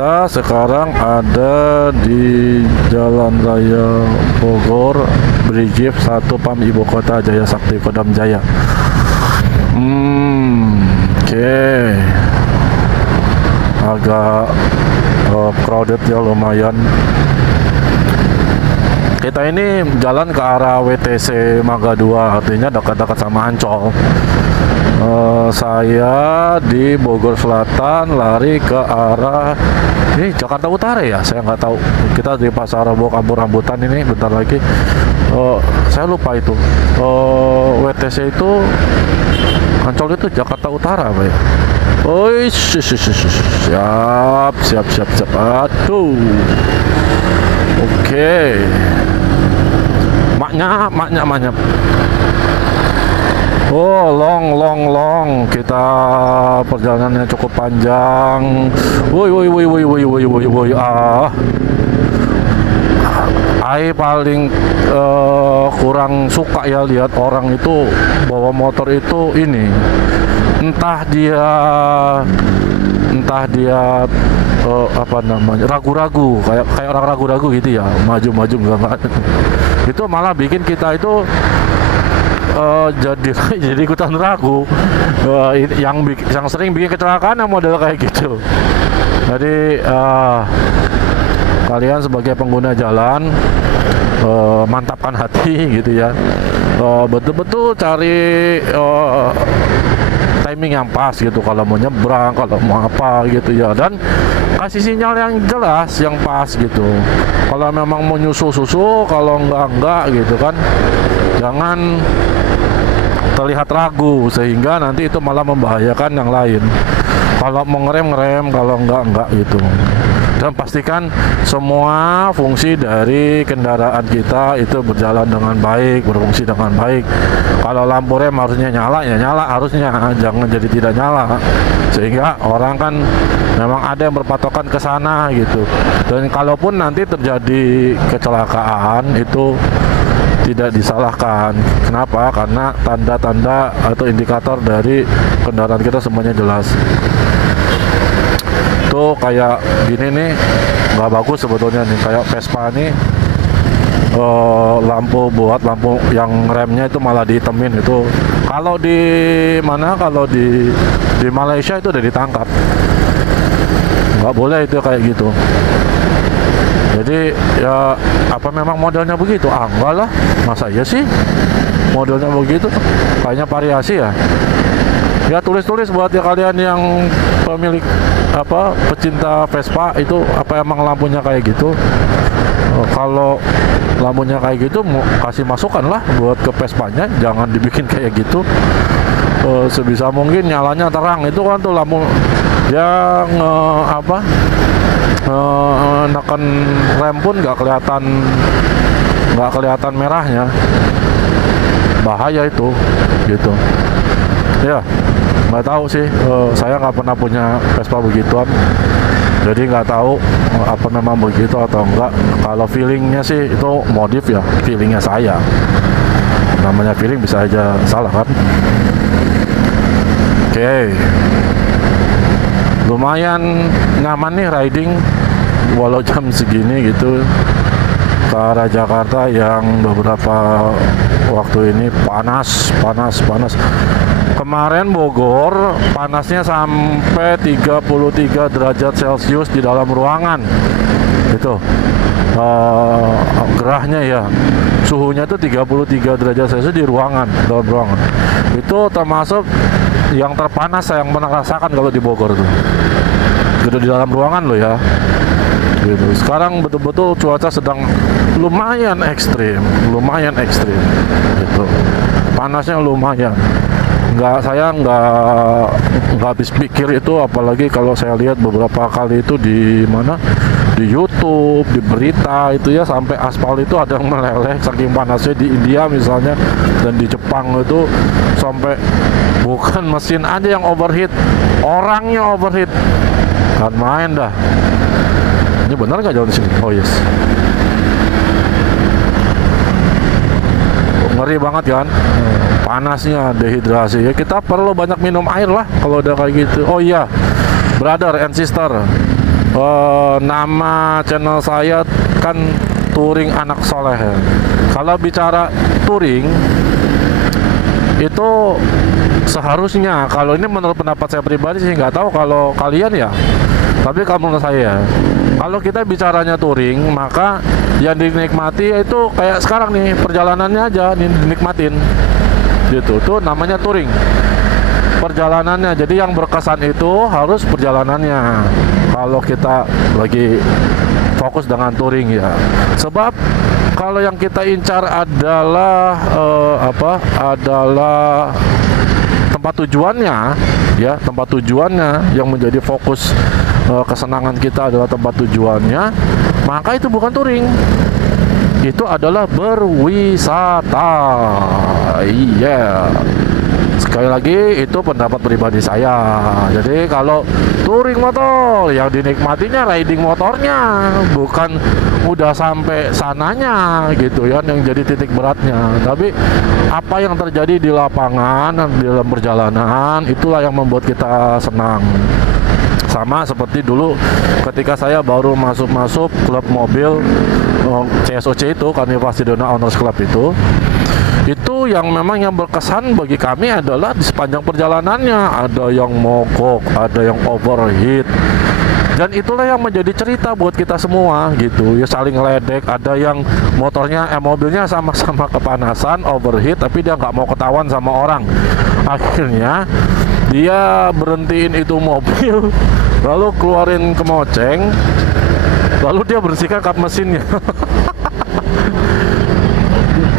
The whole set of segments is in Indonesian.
kita sekarang ada di Jalan Raya Bogor, Brigif 1 PAM Ibu Kota Jaya Sakti Kodam Jaya. Oke. Agak crowded ya, lumayan. Kita ini jalan ke arah WTC Mangga 2, artinya dekat-dekat sama Ancol. Saya di Bogor Selatan lari ke arah ini Jakarta Utara ya, saya nggak tahu. Kita di Pasar Rebo Kampung Rambutan ini bentar lagi. Saya lupa itu. WTC itu Ancol itu Jakarta Utara apa ya? Oh, siap. Aduh. Oke. Maknya. Oh, long. Kita perjalanannya cukup panjang. Woi. Ai paling kurang suka ya lihat orang itu bawa motor itu ini. Entah dia apa namanya, ragu-ragu, kayak orang ragu-ragu gitu ya, maju enggak. Itu malah bikin kita itu jadi ikutan ragu. Yang sering bikin kecelakaan model kayak gitu. Jadi kalian sebagai pengguna jalan mantapkan hati gitu ya, betul-betul cari timing yang pas gitu, kalau mau nyebrang, kalau mau apa gitu ya, dan kasih sinyal yang jelas, yang pas gitu. Kalau memang mau nyusul, kalau enggak gitu kan, jangan terlihat ragu sehingga nanti itu malah membahayakan yang lain. Kalau mau ngerem, kalau enggak gitu. Dan pastikan semua fungsi dari kendaraan kita itu berjalan dengan baik, berfungsi dengan baik. Kalau lampu rem harusnya nyala, ya nyala harusnya, jangan jadi tidak nyala. Sehingga orang kan memang ada yang berpatokan ke sana gitu. Dan kalaupun nanti terjadi kecelakaan itu tidak disalahkan. Kenapa? Karena tanda-tanda atau indikator dari kendaraan kita semuanya jelas. Tuh kayak gini nih, nggak bagus sebetulnya nih, kayak Vespa nih, lampu yang remnya itu malah dihitemin itu. Kalau di Malaysia itu udah ditangkap, nggak boleh itu kayak gitu. Jadi ya apa memang modelnya begitu? Enggak lah, masa iya sih modelnya begitu? Kayaknya variasi ya. Ya tulis buat ya kalian yang pemilik pecinta Vespa itu, apa emang lampunya kayak gitu? Kalau lampunya kayak gitu, mau kasih masukan lah buat ke Vespanya, jangan dibikin kayak gitu. Sebisa mungkin nyalanya terang, itu kan tuh lampu yang neken rem pun nggak kelihatan merahnya, bahaya itu gitu ya. Nggak tahu sih, saya nggak pernah punya Vespa begituan, jadi nggak tahu apa memang begitu atau enggak. Kalau feelingnya sih itu modif ya, feelingnya saya, namanya feeling bisa aja salah kan. Oke. Lumayan nyaman nih riding walau jam segini gitu ke arah Jakarta yang beberapa waktu ini panas. Kemarin Bogor panasnya sampai 33 derajat Celcius di dalam ruangan. Itu gerahnya ya. Suhunya itu 33 derajat Celcius di dalam ruangan. Itu termasuk yang terpanas saya yang pernah rasakan kalau di Bogor tuh. Gitu di dalam ruangan loh ya. Gitu. Sekarang betul-betul cuaca sedang lumayan ekstrim gitu. Panasnya lumayan. Saya nggak habis pikir itu, apalagi kalau saya lihat beberapa kali itu di YouTube, di berita itu ya, sampai aspal itu ada yang meleleh saking panasnya di India misalnya, dan di Jepang itu sampai bukan mesin aja yang overheat, orangnya overheat. Kan main dah. Ini benar nggak jalan di sini? Oh yes. Ngeri banget kan? Panasnya, dehidrasi. Ya kita perlu banyak minum air lah kalau udah kayak gitu. Oh iya, brother and sister, nama channel saya kan Touring Anak Soleh ya. Kalau bicara touring itu seharusnya, kalau ini menurut pendapat saya pribadi sih, nggak tahu kalau kalian ya, tapi kalau menurut saya, kalau kita bicaranya touring, maka yang dinikmati itu kayak sekarang nih, perjalanannya aja dinikmatin gitu, tuh namanya touring, perjalanannya. Jadi yang berkesan itu harus perjalanannya kalau kita lagi fokus dengan touring ya. Sebab kalau yang kita incar adalah adalah tempat tujuannya ya, tempat tujuannya yang menjadi fokus kesenangan kita adalah tempat tujuannya, maka itu bukan touring, itu adalah berwisata. Iya, sekali lagi itu pendapat pribadi saya. Jadi kalau touring motor yang dinikmatinya riding motornya, bukan udah sampai sananya gitu ya, yang jadi titik beratnya. Tapi apa yang terjadi di lapangan, di dalam perjalanan, itulah yang membuat kita senang. Sama seperti dulu ketika saya baru masuk klub mobil CSOC itu, Carnival Sedona Owners Club itu yang memang yang berkesan bagi kami adalah di sepanjang perjalanannya ada yang mogok, ada yang overheat, dan itulah yang menjadi cerita buat kita semua gitu ya, saling ledek. Ada yang mobilnya sama-sama kepanasan, overheat, tapi dia nggak mau ketahuan sama orang, akhirnya dia berhentiin itu mobil lalu keluarin kemoceng, lalu dia bersihkan kap mesinnya.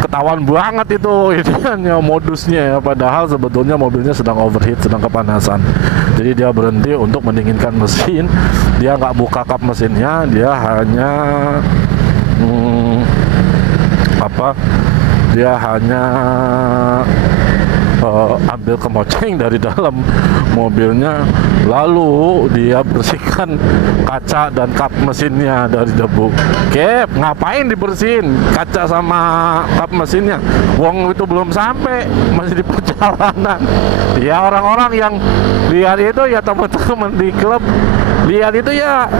Ketahuan banget itu ya, modusnya ya, padahal sebetulnya mobilnya sedang overheat, sedang kepanasan. Jadi dia berhenti untuk mendinginkan mesin, dia nggak buka kap mesinnya, dia hanya dia hanya ambil kemoceng dari dalam mobilnya, lalu dia bersihkan kaca dan kap mesinnya dari debu. Kep, ngapain dibersihin kaca sama kap mesinnya? Wong itu belum sampai, masih di perjalanan. Ya orang-orang yang lihat itu ya, teman-teman di klub lihat itu ya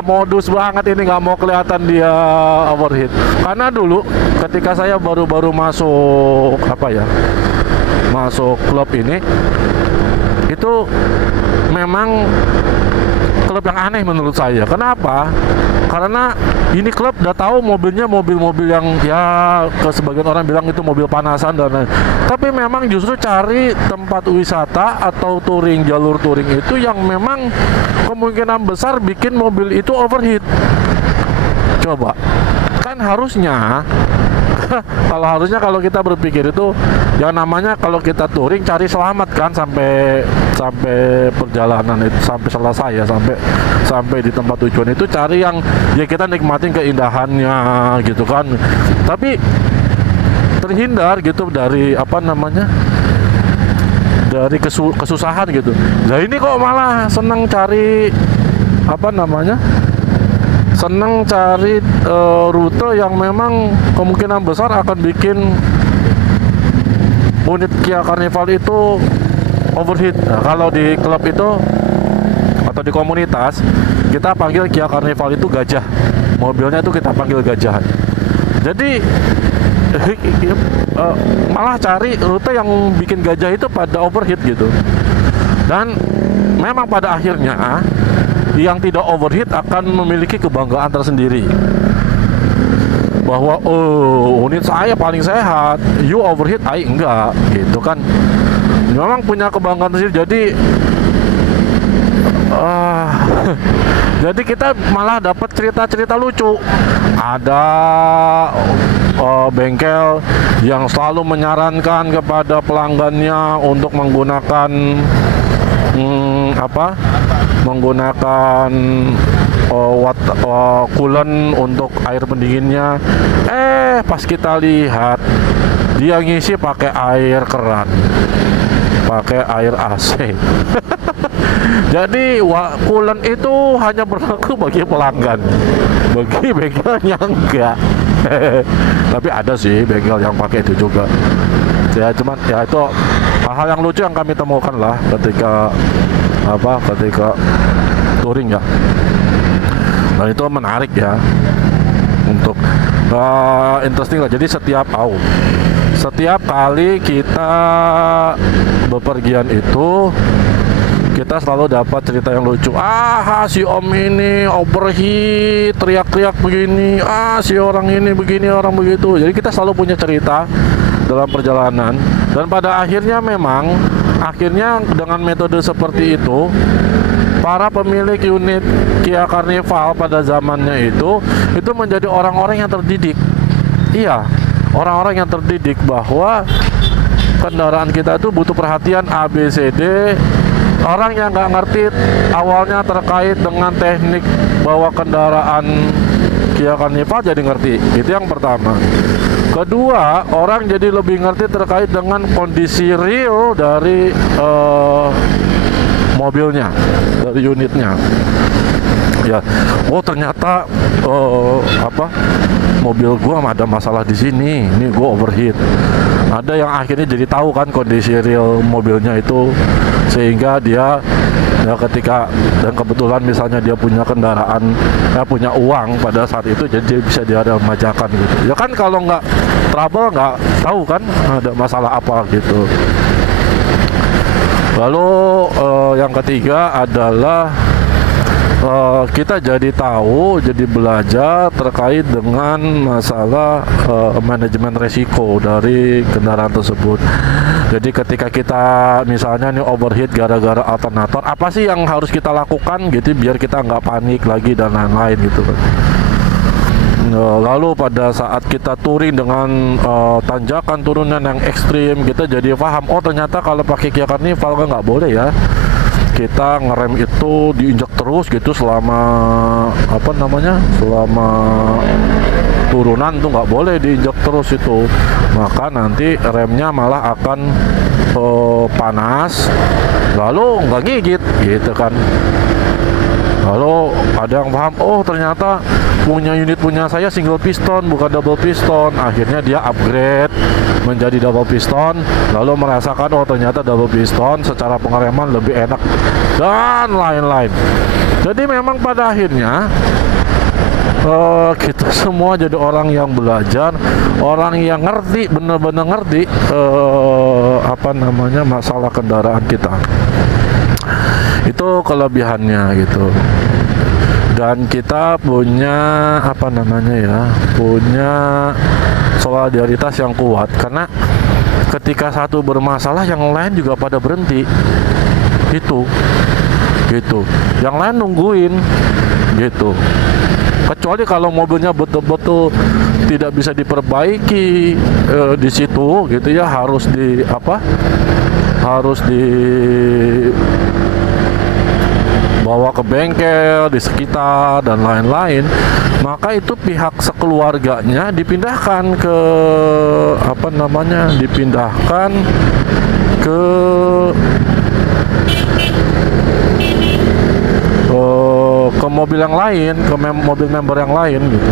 modus banget ini, nggak mau kelihatan dia overheat. Karena dulu ketika saya baru-baru masuk masuk klub ini, itu memang klub yang aneh menurut saya. Kenapa? Karena ini klub udah tahu mobilnya mobil-mobil yang ya ke sebagian orang bilang itu mobil panasan dan lain. Tapi memang justru cari tempat wisata atau touring, jalur touring itu yang memang kemungkinan besar bikin mobil itu overheat. Coba, kan harusnya kalau kita berpikir itu yang namanya kalau kita touring cari selamat kan, sampai perjalanan itu sampai selesai ya, sampai di tempat tujuan itu cari yang ya kita nikmatin keindahannya gitu kan. Tapi terhindar gitu dari dari kesusahan gitu. Nah ini kok malah senang cari rute yang memang kemungkinan besar akan bikin unit Kia Carnival itu overheat. Nah, kalau di klub itu atau di komunitas kita panggil Kia Carnival itu gajah, mobilnya itu kita panggil gajahan. Jadi malah cari rute yang bikin gajah itu pada overheat gitu. Dan memang pada akhirnya yang tidak overheat akan memiliki kebanggaan tersendiri bahwa unit saya paling sehat, you overheat, enggak gitu kan. Memang punya kebanggaan tersendiri. Jadi jadi kita malah dapat cerita-cerita lucu. Ada bengkel yang selalu menyarankan kepada pelanggannya untuk menggunakan coolant untuk air pendinginnya. Pas kita lihat dia ngisi pakai air keran, pakai air AC. Jadi coolant itu hanya berlaku bagi pelanggan, bagi bengkelnya enggak. Tapi ada sih bengkel yang pakai itu juga ya, cuman ya itu hal-hal yang lucu yang kami temukan lah ketika touring ya. Dan itu menarik ya untuk interesting lah. Jadi setiap kali kita bepergian itu kita selalu dapat cerita yang lucu. Si om ini overheat, teriak-teriak begini. Si orang ini begini, orang begitu. Jadi kita selalu punya cerita dalam perjalanan. Dan pada akhirnya dengan metode seperti itu, para pemilik unit Kia Carnival pada zamannya itu menjadi orang-orang yang terdidik. Iya, orang-orang yang terdidik bahwa kendaraan kita itu butuh perhatian A, B, C, D. Orang yang nggak ngerti awalnya terkait dengan teknik bawa kendaraan Kia Carnival jadi ngerti. Itu yang pertama. Kedua, orang jadi lebih ngerti terkait dengan kondisi real dari mobilnya, dari unitnya. Ya, ternyata mobil gua ada masalah di sini. Ini gua overheat. Ada yang akhirnya jadi tahu kan kondisi real mobilnya itu, sehingga dia ketika dan kebetulan misalnya dia punya kendaraan, punya uang pada saat itu, jadi dia bisa dia remajakan gitu. Ya kan kalau nggak trouble nggak tahu kan ada masalah apa gitu. Lalu yang ketiga adalah kita jadi tahu, jadi belajar terkait dengan masalah manajemen resiko dari kendaraan tersebut. Jadi ketika kita misalnya nih overheat gara-gara alternator, apa sih yang harus kita lakukan gitu biar kita nggak panik lagi dan lain-lain gitu kan. Lalu pada saat kita touring dengan tanjakan turunan yang ekstrim, kita jadi paham, ternyata kalau pakai Kia Carnival kan nggak boleh ya. Kita ngerem itu diinjak terus gitu selama selama turunan tuh nggak boleh diinjak terus itu, maka nanti remnya malah akan panas lalu nggak gigit gitu kan. Lalu ada yang paham, ternyata unit punya saya single piston bukan double piston. Akhirnya dia upgrade menjadi double piston, lalu merasakan ternyata double piston secara pengereman lebih enak dan lain-lain. Jadi memang pada akhirnya kita semua jadi orang yang belajar, orang yang ngerti, benar-benar ngerti masalah kendaraan kita. Itu kelebihannya gitu. Dan kita punya punya solidaritas yang kuat, karena ketika satu bermasalah yang lain juga pada berhenti gitu. Yang lain nungguin gitu. Kecuali kalau mobilnya betul-betul tidak bisa diperbaiki di situ gitu ya, harus bawa ke bengkel di sekitar dan lain-lain, maka itu pihak sekeluarganya dipindahkan ke ke mobil yang lain, ke mobil member yang lain gitu.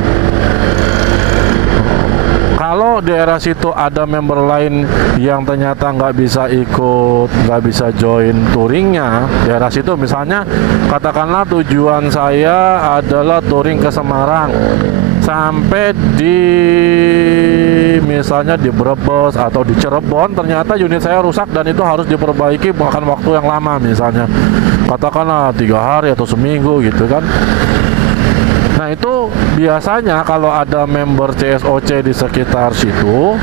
Kalau di daerah situ ada member lain yang ternyata nggak bisa ikut, nggak bisa join touringnya, daerah situ misalnya katakanlah tujuan saya adalah touring ke Semarang, sampai di misalnya di Brebes atau di Cirebon, ternyata unit saya rusak dan itu harus diperbaiki, makan waktu yang lama, misalnya katakanlah 3 hari atau seminggu gitu kan. Nah itu biasanya kalau ada member CSOC di sekitar situ,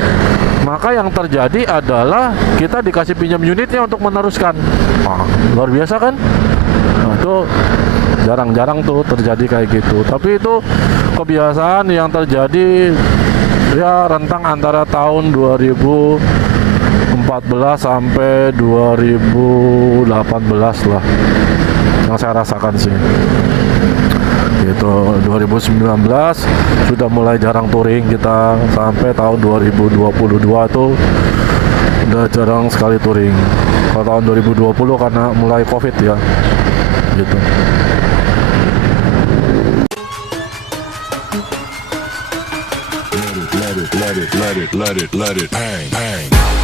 maka yang terjadi adalah kita dikasih pinjam unitnya untuk meneruskan. Luar biasa kan? Nah, itu jarang-jarang tuh terjadi kayak gitu. Tapi itu kebiasaan yang terjadi ya rentang antara tahun 2014 sampai 2018 lah yang saya rasakan sih. Itu 2019 sudah mulai jarang touring kita, sampai tahun 2022 tuh udah jarang sekali touring. Kalau tahun 2020 karena mulai COVID ya gitu. Let it bang.